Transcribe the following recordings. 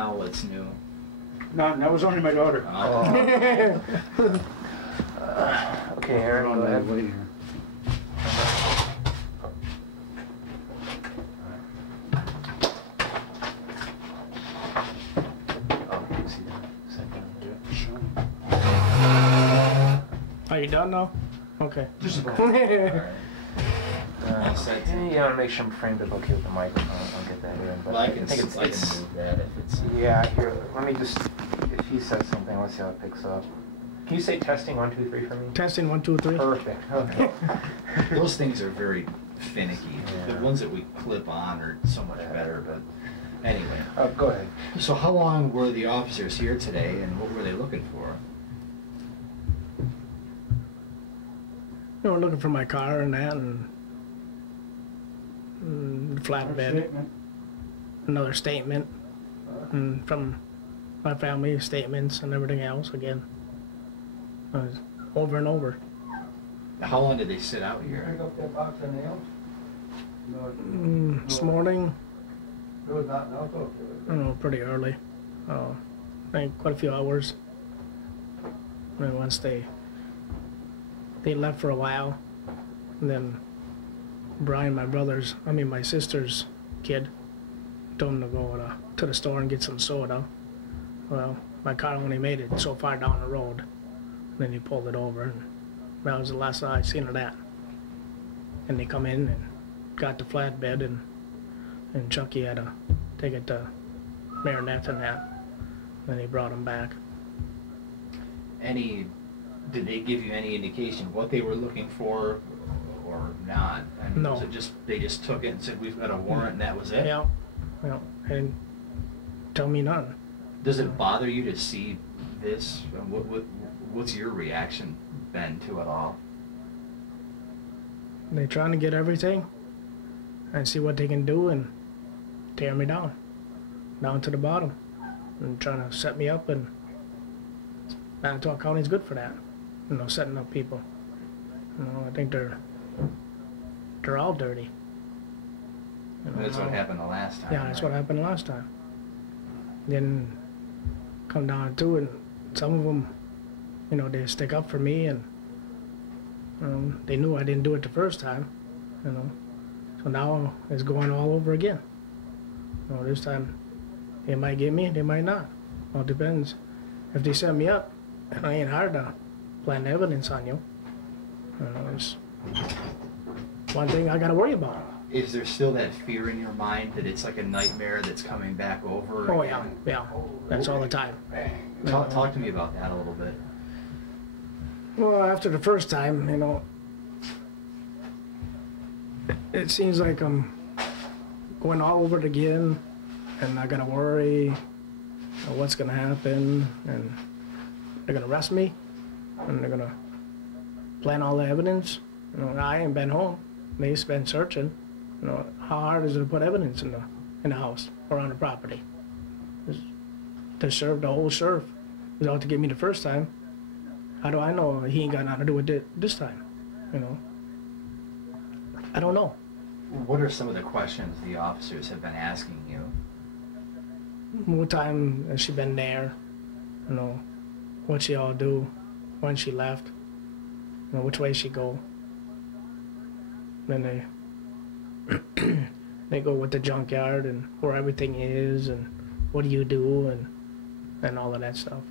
now what's new? No, that was only my daughter. Oh. Okay, Aaron, go ahead. Wait here. Are you done now? Okay. Just about. Alright. You want to make sure I'm framed up okay with the microphone. I'll get that in. But Well, I can think move that if it's... Yeah, here. Let me just. If he says something, let's see how it picks up. Can you say testing 1, 2, 3 for me? Testing 1, 2, 3. Perfect. Okay. Those things are very finicky. Yeah. The ones that we clip on are so much better, but anyway. Go ahead. So how long were the officers here today, and what were they looking for? They were looking for my car and that, and flatbed. Another statement, and from my family, statements and everything else again. Over and over. How long did they sit out here? Pick up that box of nails? This morning, There was not nails up I don't know, pretty early. I think quite a few hours. And once they left for a while, and then Brian, my sister's kid, told him to go to the store and get some soda. Well, my car only made it so far down the road. Then he pulled it over, and that was the last I seen of that. And they come in and got the flatbed, and Chucky had to take it to Marinette and that. Then he brought him back. Did they give you any indication what they were looking for or not? I mean, No. Was it just, they just took it and said, we've got a warrant and that was it? Yeah, and tell me none. Does it bother you to see this? What's your reaction been to it all? They're trying to get everything and see what they can do and tear me down to the bottom, and trying to set me up. And Manitowoc County's good for that, setting up people. I think they're all dirty. That's what happened the last time. Yeah, that's right? what happened last time. Then come down to it, and some of them, they stick up for me, and they knew I didn't do it the first time, So now it's going all over again. This time they might get me, they might not. Well, it depends. If they set me up, it ain't hard to plant evidence on you. It's one thing I gotta worry about. Is there still that fear in your mind that it's like a nightmare that's coming back over? Oh again? yeah, that's all the time. Talk to me about that a little bit. Well, after the first time, it seems like I'm going all over it again, and I gotta worry what's gonna happen, and they're gonna arrest me, and they're gonna plant all the evidence. I ain't been home. They've been searching. How hard is it to put evidence in the house or on the property? The whole sheriff was out to get me the first time. How do I know he ain't got nothing to do with it this time? I don't know. What are some of the questions the officers have been asking you? What time has she been there? What she all do, when she left, which way she go. Then they go with the junkyard and where everything is and what do you do and all of that stuff.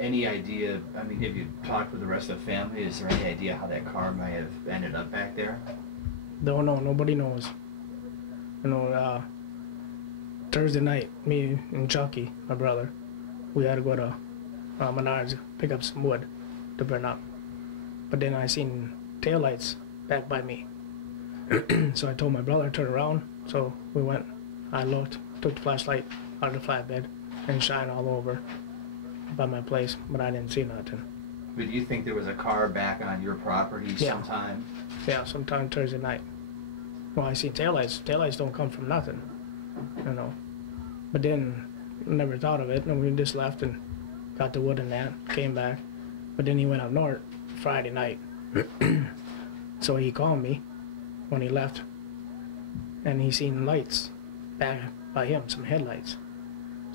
Any idea, have you talked with the rest of the family? Is there any idea how that car might have ended up back there? Don't know, nobody knows. Thursday night, me and Chucky, my brother, we had to go to Menards, pick up some wood to burn up. But then I seen taillights back by me. So I told my brother to turn around. So we went, I looked, took the flashlight out of the flatbed and shined all over by my place, but I didn't see nothing. But you think there was a car back on your property sometime? Yeah, sometime Thursday night. Well, I seen taillights. Taillights don't come from nothing, But then, never thought of it, and we just left and got the wood and that, came back. But then he went up north Friday night. So he called me when he left, and he seen lights back by him, some headlights.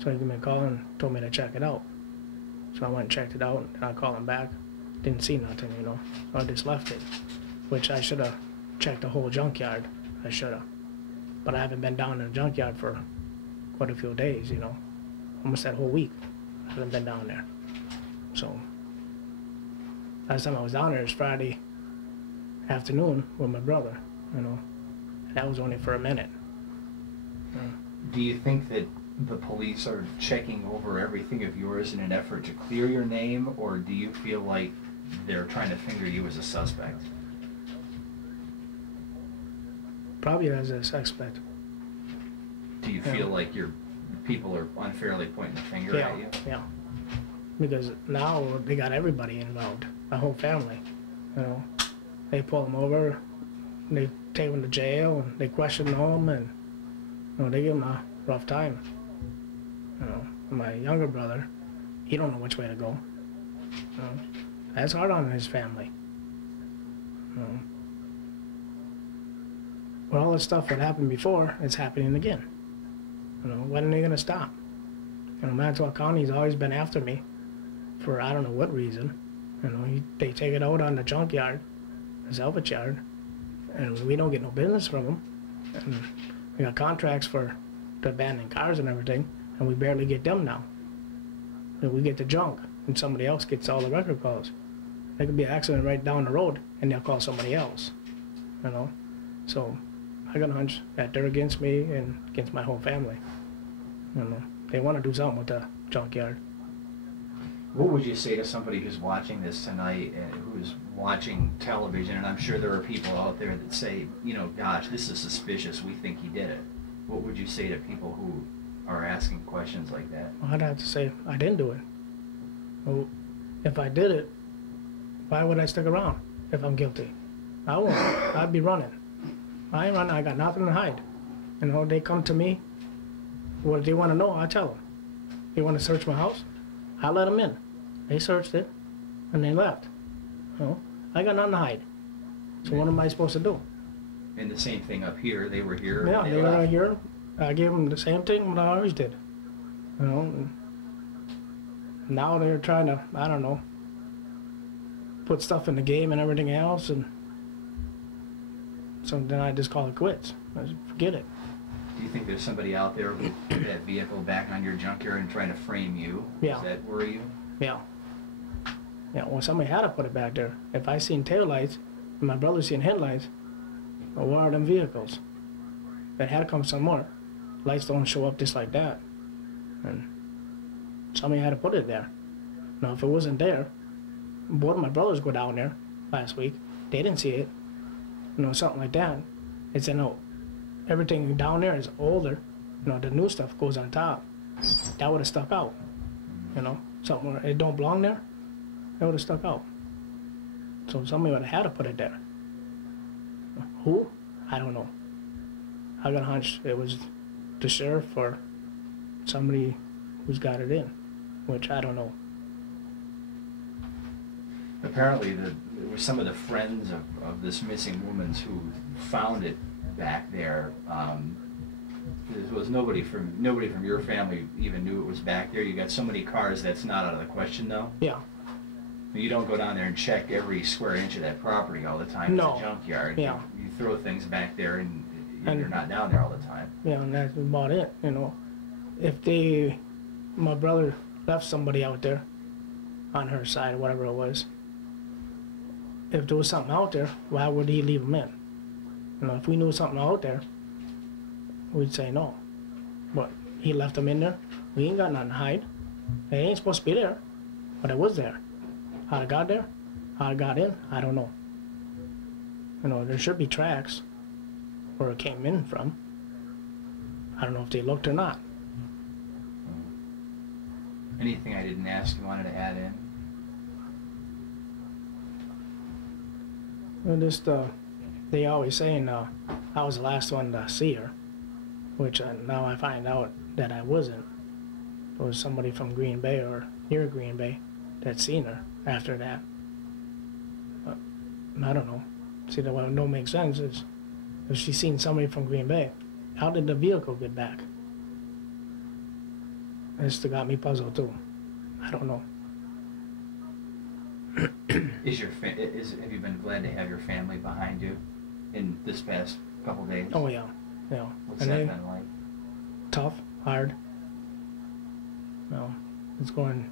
So he gave me a call and told me to check it out. So I went and checked it out, and I called him back. Didn't see nothing, you know. So I just left it, which I should have checked the whole junkyard. I should have. But I haven't been down in the junkyard for quite a few days, you know. Almost that whole week. I haven't been down there. So last time I was down there was Friday afternoon with my brother, you know. And that was only for a minute. Do you think that the police are checking over everything of yours in an effort to clear your name, or do you feel like they're trying to finger you as a suspect? Probably as a suspect. Do you feel like people are unfairly pointing the finger at you? Yeah. Because now they got everybody involved, the whole family. You know, they pull them over, they take them to jail, and they question them, and you know, they give them a rough time. You know, my younger brother, he don't know which way to go. You know, that's hard on his family. You know, with all this stuff that happened before, it's happening again. You know, when are they gonna stop? You know, Manitowoc County's always been after me for I don't know what reason. You know, they take it out on the junkyard, the salvage yard, and we don't get no business from them. And we got contracts for the abandoned cars and everything, and we barely get them now. And we get the junk, and somebody else gets all the record calls. There could be an accident right down the road, and they'll call somebody else. You know, so I got a hunch that they're against me and against my whole family. You know, they want to do something with the junkyard. What would you say to somebody who's watching this tonight and who's watching television, and I'm sure there are people out there that say, you know, gosh, this is suspicious, we think he did it. What would you say to people who are asking questions like that? Well, I'd have to say I didn't do it. Well, if I did it, why would I stick around if I'm guilty? I won't. I'd be running. I ain't running. I got nothing to hide. You know, they come to me. What they want to know, I tell them. They want to search my house, I let them in. They searched it, and they left. You know, I got nothing to hide. So what am I supposed to do? And the same thing up here. They were here. Yeah, and they were left. here. I gave them the same thing what I always did. You know, and now they're trying to, I don't know, put stuff in the game and everything else, and so then I just call it quits. I just forget it. Do you think there's somebody out there with that vehicle back on your junkyard and trying to frame you? Yeah. Does that worry you? Yeah. Yeah, well, somebody had to put it back there. If I seen taillights and my brother seen headlights, well, where are them vehicles? It had to come somewhere. Lights don't show up just like that. And somebody had to put it there. Now, if it wasn't there, both of my brothers go down there last week. They didn't see it. You know, something like that. They said, no, everything down there is older. You know, the new stuff goes on top. That would have stuck out. You know, something where it don't belong there, it would have stuck out. So somebody would have had to put it there. Who? I don't know. I got a hunch it was the sheriff or somebody who's got it in, which I don't know. Apparently, there were some of the friends of this missing woman's who found it back there. There was nobody from your family even knew it was back there. You got so many cars, that's not out of the question, though. Yeah. You don't go down there and check every square inch of that property all the time. No. It's a junkyard. Yeah. You throw things back there, and And- you're not down there all the time. Yeah, and that's about it, you know. If my brother left somebody out there on her side, whatever it was, if there was something out there, why would he leave them in? You know, if we knew something out there, we'd say no. But he left them in there. We ain't got nothing to hide. They ain't supposed to be there, but it was there. How it got there, how it got in, I don't know. You know, there should be tracks where it came in from. I don't know if they looked or not. Anything I didn't ask you wanted to add in? Well, just, they always saying I was the last one to see her, which now I find out that I wasn't. It was somebody from Green Bay or near Green Bay that seen her after that. I don't know. See, what don't make sense is if she seen somebody from Green Bay, how did the vehicle get back? It's still got me puzzled too. I don't know. Have you been glad to have your family behind you in this past couple days? Oh yeah, yeah. What's And that they been like? tough, hard. No, it's going.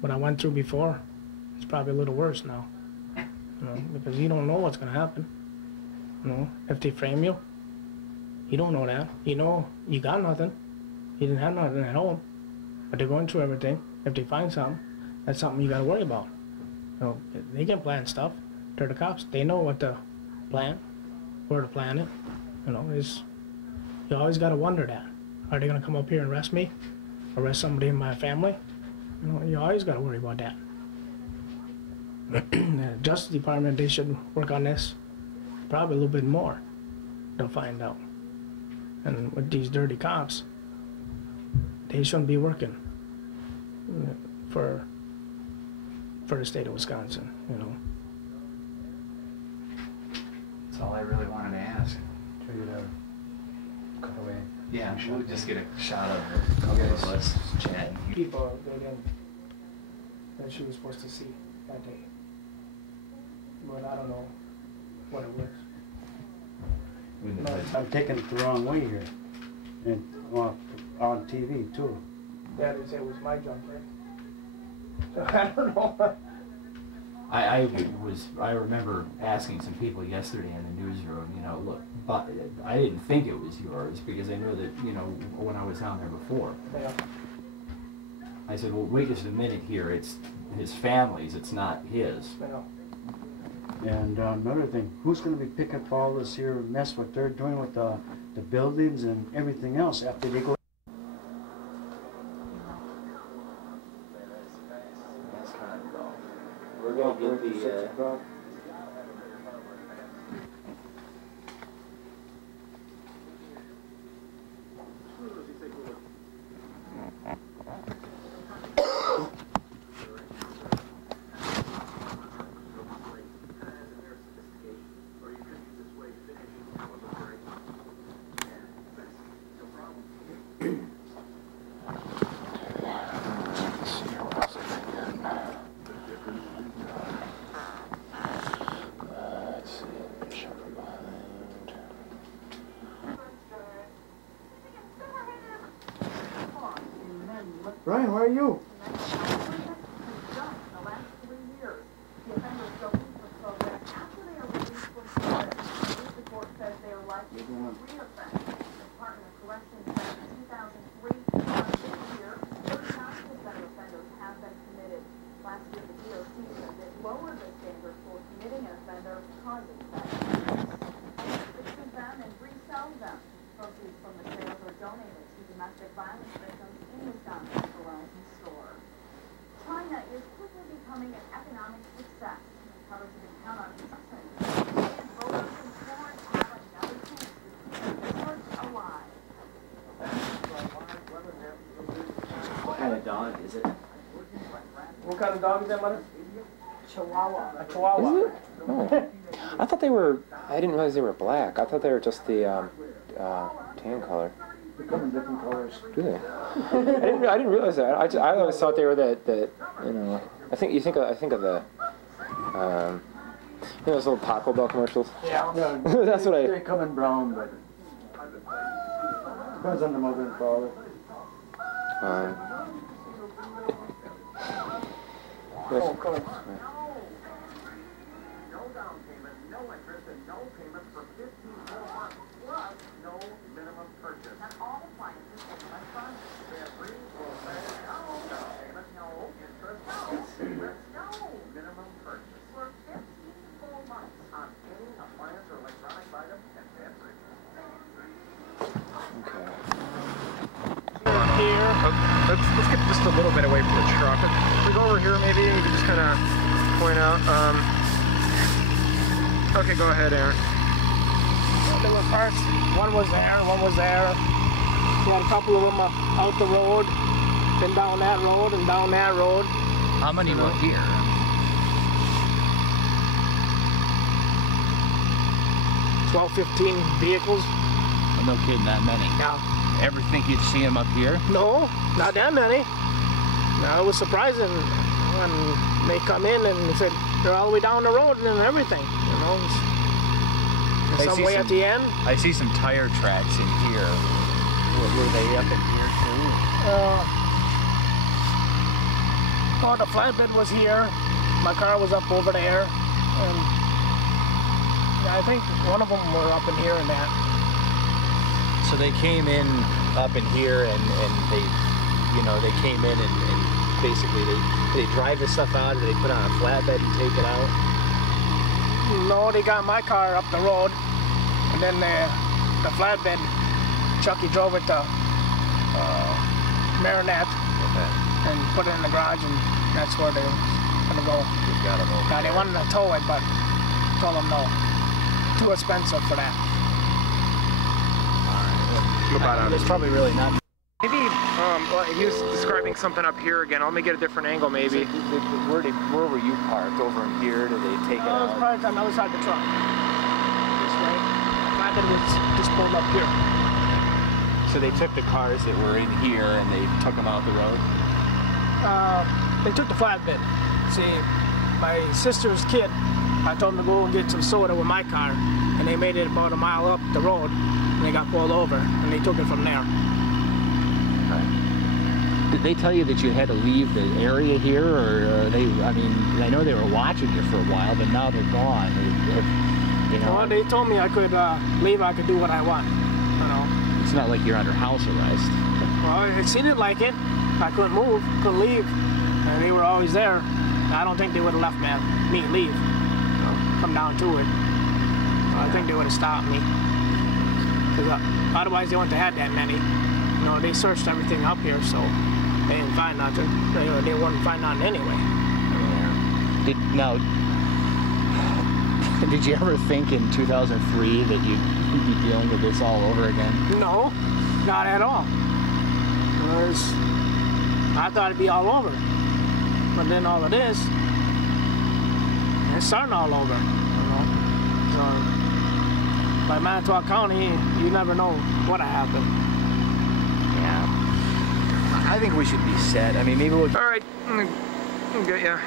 What I went through before, it's probably a little worse now. You know, because you don't know what's gonna happen. You know, if they frame you, you don't know that. You know, you got nothing. You didn't have nothing at home, but they're going through everything. If they find something, that's something you gotta worry about. You know, they can plan stuff. They're the cops. They know what to plan, where to plan it. You know, you always gotta wonder that. Are they gonna come up here and arrest me? Arrest somebody in my family? You know, you always gotta worry about that. The Justice Department, they should work on this probably a little bit more. They'll find out. And with these dirty cops, they shouldn't be working for the state of Wisconsin, you know. That's all I really wanted to ask. Show you the cutaway. Yeah, we'll just get a shot of a couple of us chatting. People they didn't that she was supposed to see that day. But I don't know what it was. I'm taking it the wrong way here. And on TV too. Yeah, they said it was my junk, right? So I don't know. I remember asking some people yesterday in the newsroom, you know, look, but I didn't think it was yours because I know that, you know, when I was down there before. Yeah. I said, well, wait just a minute here. It's his family's. It's not his. Yeah. And another thing, who's going to be picking up all this here mess what they're doing with the buildings and everything else after they go? We're going to get the... Brian, where are you? What kind of dog is it? What kind of dog is that, Mother? Chihuahua. A Chihuahua. Is it? Oh. I thought they were, I didn't realize they were black. I thought they were just the tan color. They come in different colors. Do they? I didn't realize that. I always thought they were that you know, I think of the, you know, those little Taco Bell commercials? Yeah. That's what They come in brown, but depends on the mother and father. Yes. Oh, cool. Let's get just a little bit away from the truck. If we go over here, maybe you can just kind of point out. Okay, go ahead, Aaron. They were first. One was there. We had a couple of them out the road, then down that road and down that road. How many were here? 12, 15 vehicles. How No kidding, that many. Yeah. Ever think you'd see them up here? No, not that many. No, it was surprising when they come in and they said they're all the way down the road and everything. You know, there's some way at the end. I see some tire tracks in here. Were they up in here too? Oh, the flatbed was here. My car was up over there, and I think one of them were up in here and that. So they came in up in here and they, you know, they came in and basically they drive the stuff out and they put on a flatbed and take it out? No, they got my car up the road, and then the flatbed, Chucky drove it to Marinette and put it in the garage, and that's where they're gonna go. You've got them over Now, they wanted to tow it, but told them no. Too expensive for that. There's probably really not. Maybe he was describing something up here again. Let me get a different angle, maybe. Where were you parked? Over in here? Did they take it I was out? parked on the other side of the truck. This way. Flatbed was just pulled up here. So they took the cars that were in here and they took them out the road? They took the flatbed. See, my sister's kid, I told them to go and get some soda with my car, and they made it about a mile up the road, and they got pulled over, and they took it from there. Did they tell you that you had to leave the area here, or they? I mean, I know they were watching you for a while, but now they're gone. You know, Well, they told me I could leave, I could do what I want. You know. it's not like you're under house arrest. Well, she didn't like it. I couldn't move, couldn't leave, and they were always there. I don't think they would have left me leave. You know, come down to it. I think they would have stopped me. Because otherwise they wouldn't have had that many. You know, they searched everything up here, so they didn't find nothing. They wouldn't find nothing anyway. Did you ever think in 2003 that you'd be dealing with this all over again? No, not at all. I thought it'd be all over. But then all it is, it's starting all over. You know? So, by Manitowoc County, you never know what'll happen. Yeah. I think we should be set. I mean, maybe we'll... All right, I'll get ya.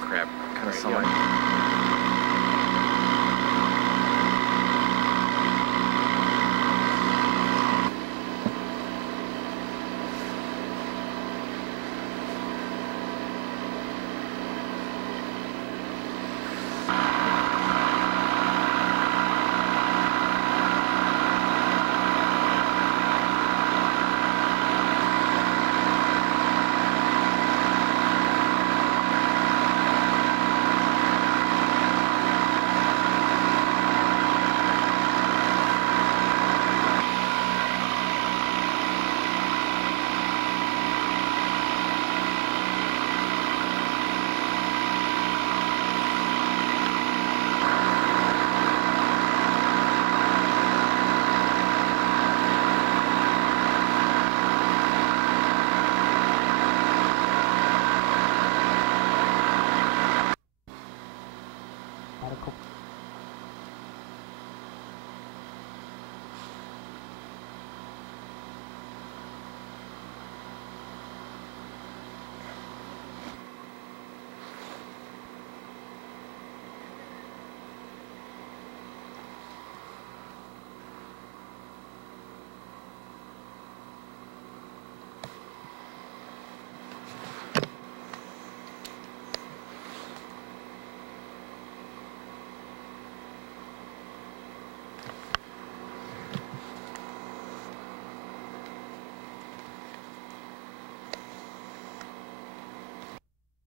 Crap, kind of someone.